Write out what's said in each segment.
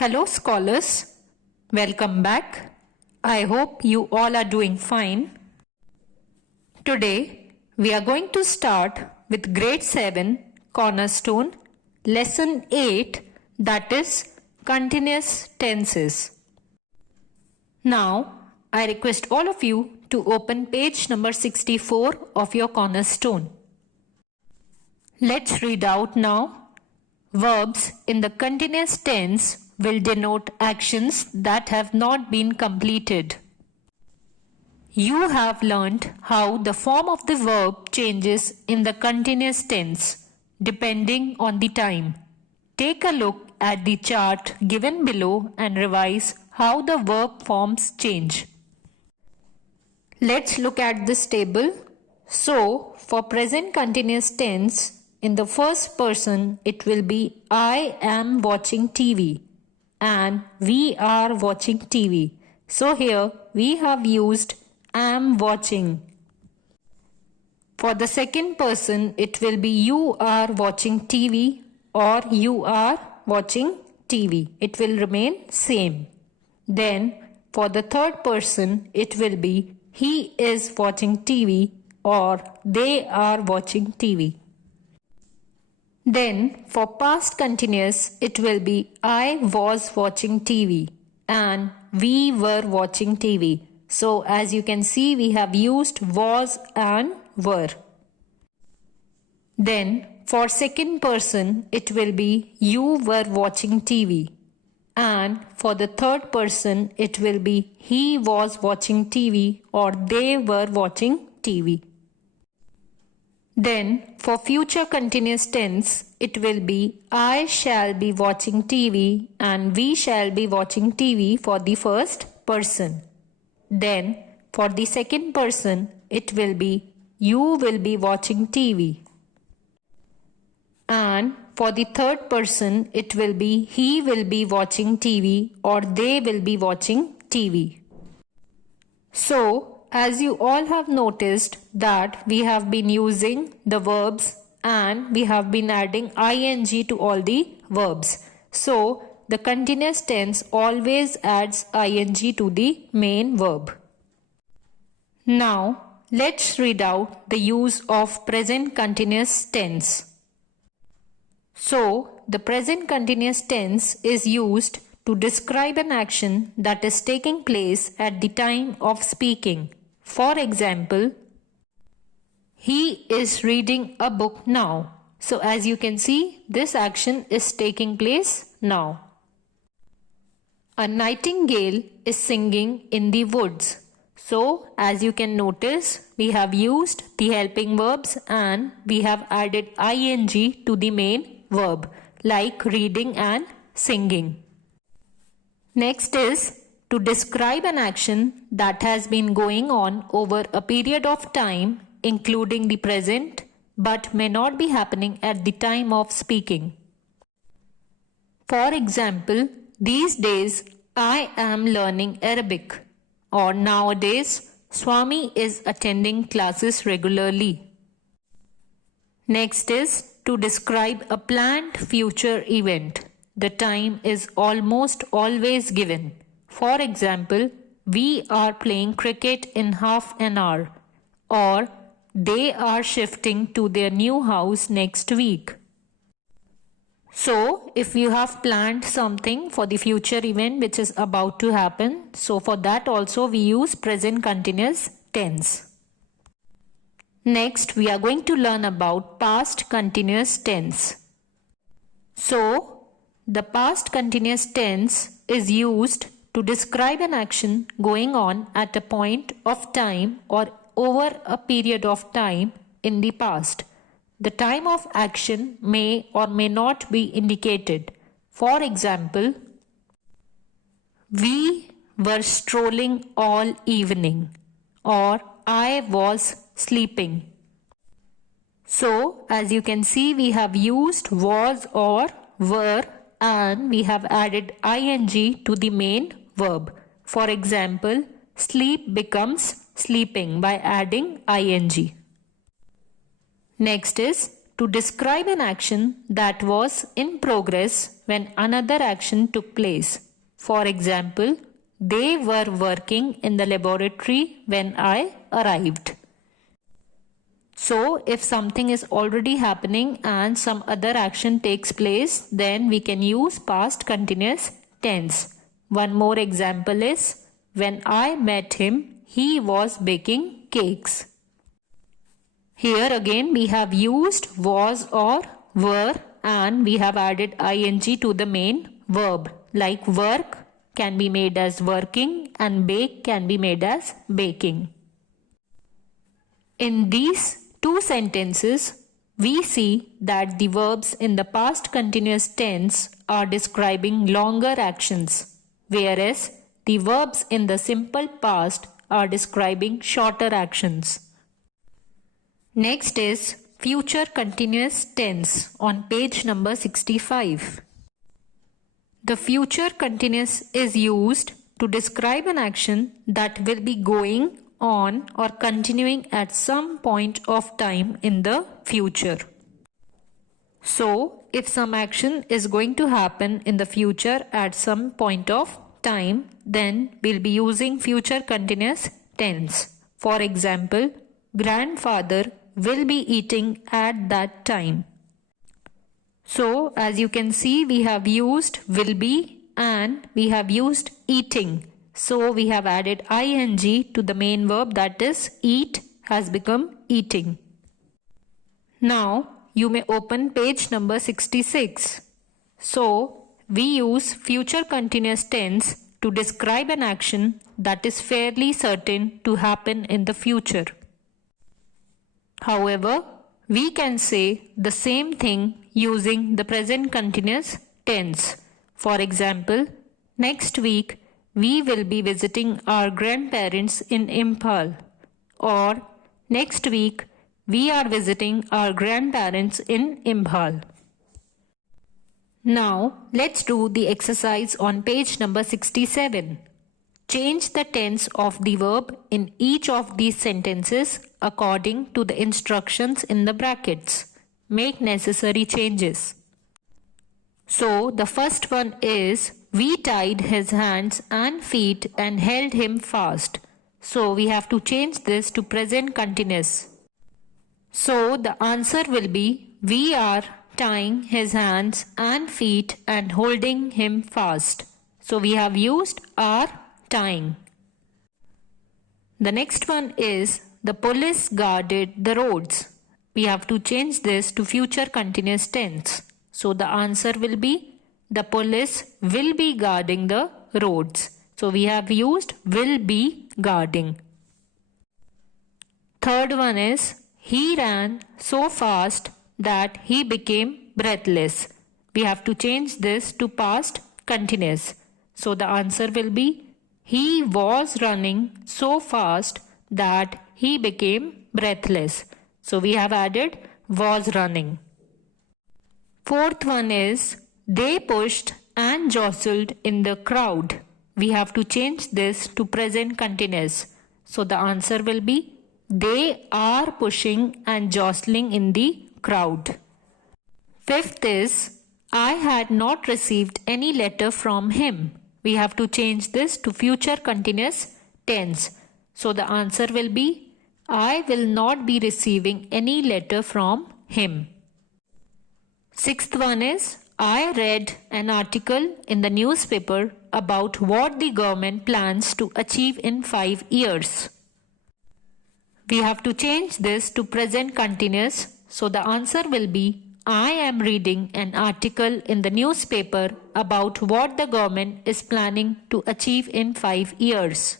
Hello scholars, welcome back. I hope you all are doing fine. Today we are going to start with grade 7 cornerstone lesson 8, that is continuous tenses. Now I request all of you to open page number 64 of your cornerstone. Let's read out now. Verbs in the continuous tense will denote actions that have not been completed. You have learnt how the form of the verb changes in the continuous tense depending on the time. Take a look at the chart given below and revise how the verb forms change. Let's look at this table. So, for present continuous tense, in the first person it will be I am watching TV and we are watching TV. So here we have used am watching. For the second person it will be you are watching TV or you are watching TV. It will remain same. Then for the third person it will be he is watching TV or they are watching TV. Then for past continuous it will be I was watching TV and we were watching TV. So as you can see we have used was and were. Then for second person it will be you were watching TV and for the third person it will be he was watching TV or they were watching TV. Then for future continuous tense it will be I shall be watching TV and we shall be watching TV for the first person. Then for the second person it will be you will be watching TV. And for the third person it will be he will be watching TV or they will be watching TV. So as you all have noticed that we have been using the verbs and we have been adding ing to all the verbs. So the continuous tense always adds ing to the main verb. Now let's read out the use of present continuous tense. So the present continuous tense is used to describe an action that is taking place at the time of speaking. For example, he is reading a book now. So as you can see, this action is taking place now. A nightingale is singing in the woods. So as you can notice, we have used the helping verbs and we have added ing to the main verb like reading and singing. Next is to describe an action that has been going on over a period of time, including the present, but may not be happening at the time of speaking. For example, these days I am learning Arabic, or nowadays Swami is attending classes regularly. Next is to describe a planned future event. The time is almost always given. For example, we are playing cricket in half an hour or they are shifting to their new house next week. So, if you have planned something for the future event which is about to happen, so for that also we use present continuous tense. Next, we are going to learn about past continuous tense. So, the past continuous tense is used to describe an action going on at a point of time or over a period of time in the past. The time of action may or may not be indicated. For example, we were strolling all evening or I was sleeping. So, as you can see, we have used was or were and we have added ing to the main verb. For example, sleep becomes sleeping by adding ing. Next is to describe an action that was in progress when another action took place. For example, they were working in the laboratory when I arrived. So, if something is already happening and some other action takes place, then we can use past continuous tense. One more example is, when I met him, he was baking cakes. Here again we have used was or were and we have added ing to the main verb. Like work can be made as working and bake can be made as baking. In these two sentences, we see that the verbs in the past continuous tense are describing longer actions, whereas the verbs in the simple past are describing shorter actions. Next is future continuous tense on page number 65. The future continuous is used to describe an action that will be going on or continuing at some point of time in the future. So, if some action is going to happen in the future at some point of time, then we'll be using future continuous tense. For example, grandfather will be eating at that time. So, as you can see, we have used will be and we have used eating. So, we have added ing to the main verb, that is eat has become eating. Now, you may open page number 66. So, we use future continuous tense to describe an action that is fairly certain to happen in the future. However, we can say the same thing using the present continuous tense. For example, next week we will be visiting our grandparents in Imphal, or next week we are visiting our grandparents in Imphal. Now, let's do the exercise on page number 67. Change the tense of the verb in each of these sentences according to the instructions in the brackets. Make necessary changes. So, the first one is, we tied his hands and feet and held him fast. So, we have to change this to present continuous. So, the answer will be, we are tying his hands and feet and holding him fast. So, we have used are tying. The next one is, the police guarded the roads. We have to change this to future continuous tense. So the answer will be, the police will be guarding the roads. So we have used will be guarding. Third one is, he ran so fast that he became breathless. We have to change this to past continuous. So the answer will be, he was running so fast that he became breathless. So we have added was running. Fourth one is, they pushed and jostled in the crowd. We have to change this to present continuous. So the answer will be, they are pushing and jostling in the crowd. Fifth is, I had not received any letter from him. We have to change this to future continuous tense. So the answer will be, I will not be receiving any letter from him. Sixth one is, I read an article in the newspaper about what the government plans to achieve in 5 years. We have to change this to present continuous. So the answer will be, I am reading an article in the newspaper about what the government is planning to achieve in 5 years.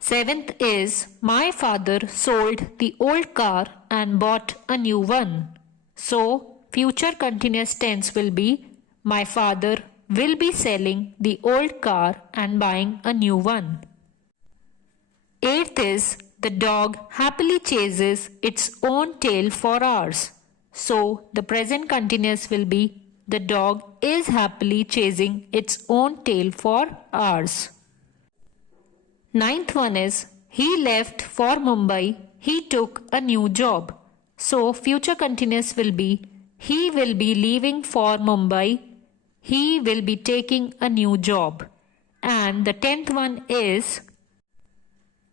Seventh is, my father sold the old car and bought a new one. So, future continuous tense will be, my father will be selling the old car and buying a new one. Eighth is, the dog happily chases its own tail for hours. So, the present continuous will be, the dog is happily chasing its own tail for hours. Ninth one is, he left for Mumbai, he took a new job. So future continuous will be he will be leaving for Mumbai. He will be taking a new job. And the 10th one is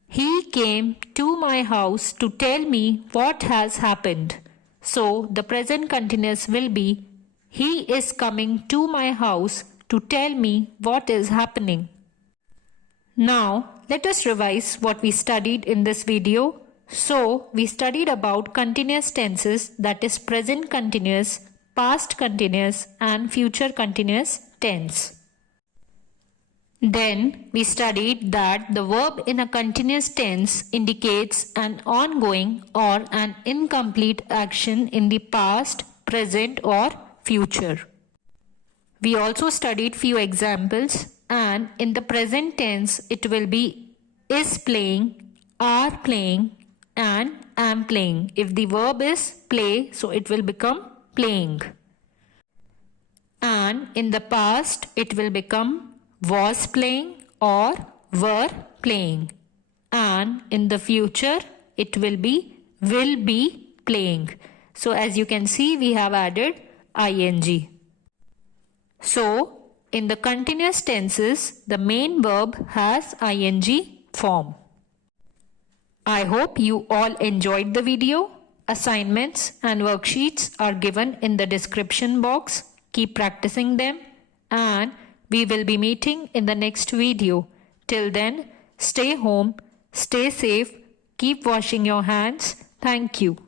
he came to my house to tell me what has happened. So the present continuous will be he is coming to my house to tell me what is happening. Now let us revise what we studied in this video. So we studied about continuous tenses, that is present continuous, past continuous and future continuous tense. Then we studied that the verb in a continuous tense indicates an ongoing or an incomplete action in the past, present or future. We also studied few examples, and in the present tense it will be is playing, are playing and am playing. If the verb is play, so it will become playing. And in the past it will become was playing or were playing. And in the future it will be playing. So as you can see, we have added ing. So in the continuous tenses, the main verb has ing form. I hope you all enjoyed the video. Assignments and worksheets are given in the description box. Keep practicing them, and we will be meeting in the next video. Till then, stay home, stay safe, keep washing your hands. Thank you.